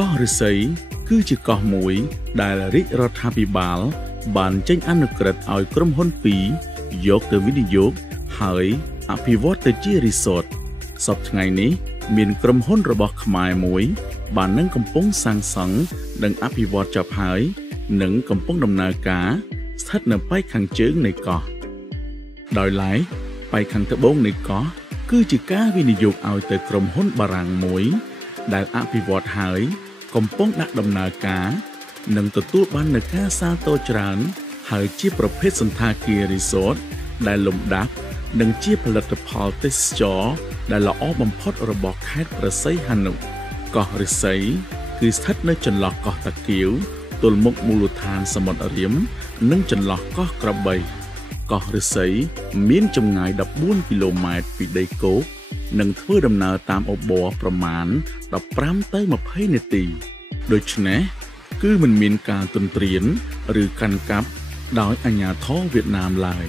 កោះឫស្សីគឺជាកោះមួយដែលរាជរដ្ឋាភិបាលបានចេញអនុក្រឹត្យឲ្យក្រុមហ៊ុនពីរយកទៅវិនិយោគហើយអភិវឌ្ឍទៅជារីសតសប្តាហ៍ថ្ងៃនេះមានក្រុមហ៊ុនរបស់ខ្មែរមួយបាននឹងកំពុងសាងសង់និងអភិវឌ្ឍចប់ហើយនិងកំពុងដំណើរការស្ថិតនៅប៉ែកខាងជើងនៃកោះដោយឡែកប៉ែកខាងត្បូងនៃកោះគឺជាការវិនិយោគឲ្យទៅក្រុមហ៊ុនបារាំងមួយដែលអភិវឌ្ឍហើយកំពុងដាក់ដំណើរការនិងទទួលបាននូវការសាទរច្រើនហើយជាប្រភេទសន្តាគាររីសតដែលលំដាប់និងជាផលិតផលទេសចរណ៍ដែលល្អបំផុតរបស់ខេត្តព្រះសីហនុកោះឫស្សីគឺស្ថិតនៅចន្លោះកោះតាកៀវទល់មុខមូលដ្ឋានសមុទ្ររៀមនិងចន្លោះកោះក្របីកោះឫស្សីមានចម្ងាយ14គីឡូម៉ែត្រពីដីគោកនិងធ្វើដំណើរតាមអូប័រប្រមាណ15ទៅ20នាទីដូច្នេះគឺមិនមានការទន្ទ្រានឬកាន់កាប់ដោយអាជ្ញាធរវៀតណាមឡើយ